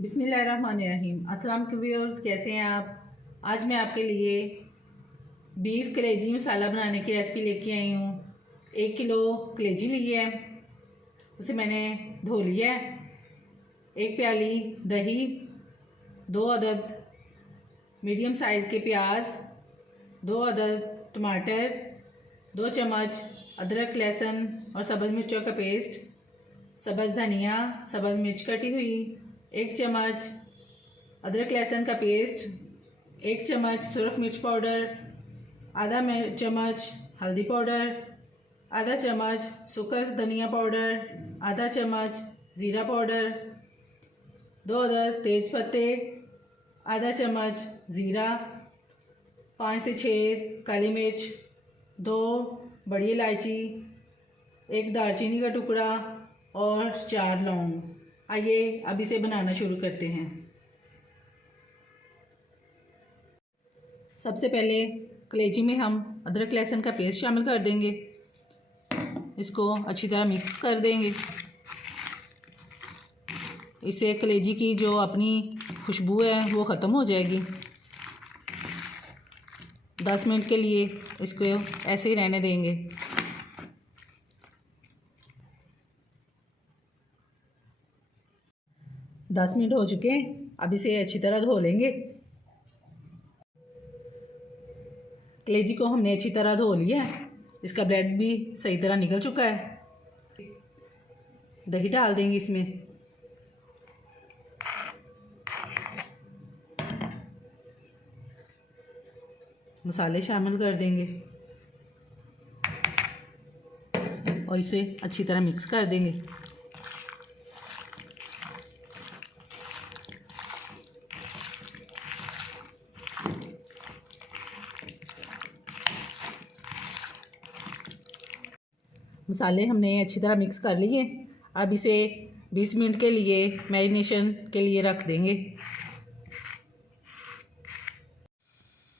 बिस्मिल्लाहिर्रहमानिर्रहीम। अस्सलाम व्यूअर्स, कैसे हैं आप। आज मैं आपके लिए बीफ कलेजी मसाला बनाने की रेसिपी लेके आई हूँ। 1 किलो कलेजी ली है, उसे मैंने धो लिया है। 1 प्याली दही, 2 अदद मीडियम साइज़ के प्याज, 2 अदद टमाटर, 2 चम्मच अदरक लहसुन और सब्ज़ मिर्चों का पेस्ट, सब्ज़ धनिया, सब्ज़ मिर्च कटी हुई, 1 चम्मच अदरक लहसुन का पेस्ट, 1 चम्मच सुरख मिर्च पाउडर, आधा चम्मच हल्दी पाउडर, आधा चम्मच सूखा धनिया पाउडर, आधा चम्मच ज़ीरा पाउडर, 2 अदद तेज पत्ते, आधा चम्मच ज़ीरा, 5 से 6 काली मिर्च, 2 बड़ी इलायची, 1 दालचीनी का टुकड़ा और 4 लौंग। आइए अब इसे बनाना शुरू करते हैं। सबसे पहले कलेजी में हम अदरक लहसुन का पेस्ट शामिल कर देंगे। इसको अच्छी तरह मिक्स कर देंगे। इससे कलेजी की जो अपनी खुशबू है वो ख़त्म हो जाएगी। 10 मिनट के लिए इसको ऐसे ही रहने देंगे। दस मिनट हो चुके हैं, अब इसे अच्छी तरह धो लेंगे। कलेजी को हमने अच्छी तरह धो लिया है, इसका ब्लड भी सही तरह निकल चुका है। दही डाल देंगे इसमें। मसाले शामिल कर देंगे और इसे अच्छी तरह मिक्स कर देंगे। मसाले हमने अच्छी तरह मिक्स कर लिए। अब इसे 20 मिनट के लिए मैरिनेशन के लिए रख देंगे।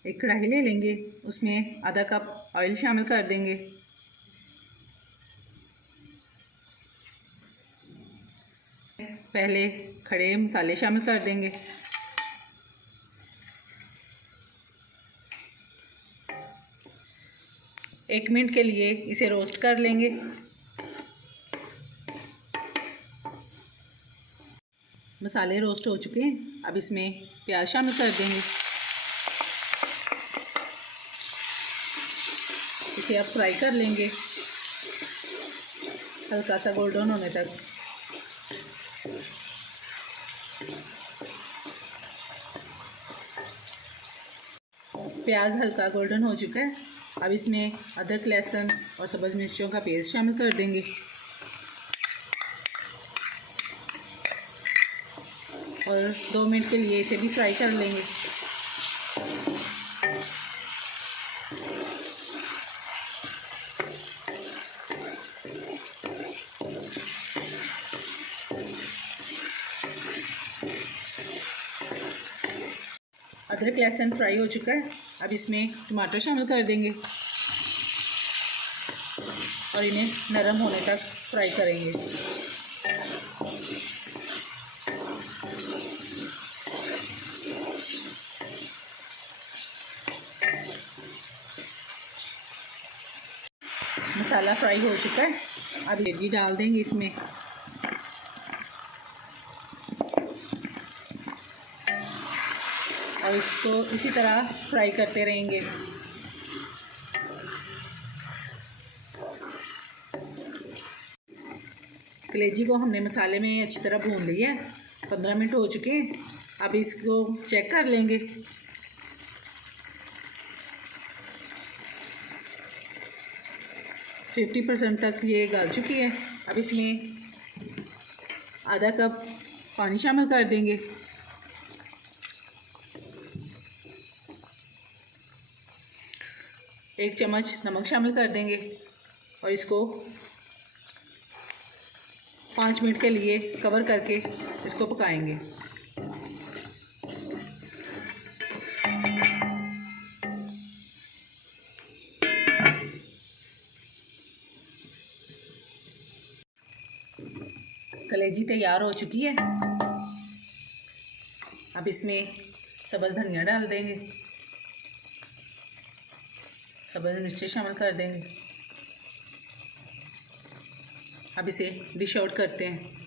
एक कढ़ाई ले लेंगे, उसमें आधा कप ऑयल शामिल कर देंगे। पहले खड़े मसाले शामिल कर देंगे। एक मिनट के लिए इसे रोस्ट कर लेंगे। मसाले रोस्ट हो चुके हैं, अब इसमें प्याज शामिल कर देंगे। इसे अब फ्राई कर लेंगे हल्का सा गोल्डन होने तक। प्याज हल्का गोल्डन हो चुका है, अब इसमें अदरक लहसुन और सब्ज़ मिर्चों का पेस्ट शामिल कर देंगे और 2 मिनट के लिए इसे भी फ्राई कर लेंगे। अदरक लहसुन फ्राई हो चुका है, अब इसमें टमाटर शामिल कर देंगे और इन्हें नरम होने तक फ्राई करेंगे। मसाला फ्राई हो चुका है, अब कलेजी डाल देंगे इसमें। और इसको इसी तरह फ्राई करते रहेंगे। कलेजी को हमने मसाले में अच्छी तरह भून लिया है। 15 मिनट हो चुके हैं, अब इसको चेक कर लेंगे। फिफ्टी % तक ये गल चुकी है। अब इसमें आधा कप पानी शामिल कर देंगे। एक चम्मच नमक शामिल कर देंगे और इसको 5 मिनट के लिए कवर करके इसको पकाएंगे। कलेजी तैयार हो चुकी है। अब इसमें सब्ज़ धनिया डाल देंगे, सब्ज़ मिर्ची शामिल कर देंगे। अब इसे डिश आउट करते हैं।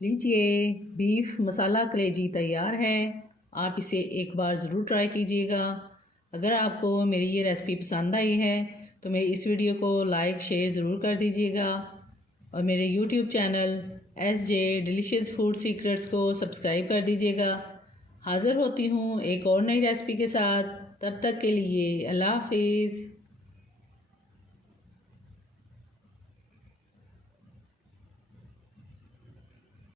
लीजिए, बीफ मसाला कलेजी तैयार है। आप इसे एक बार ज़रूर ट्राई कीजिएगा। अगर आपको मेरी ये रेसिपी पसंद आई है तो मेरी इस वीडियो को लाइक शेयर ज़रूर कर दीजिएगा और मेरे YouTube channel SJ delicious food secrets को सब्सक्राइब कर दीजिएगा। हाज़िर होती हूँ एक और नई रेसिपी के साथ। तब तक के लिए अल्लाह हाफिज़।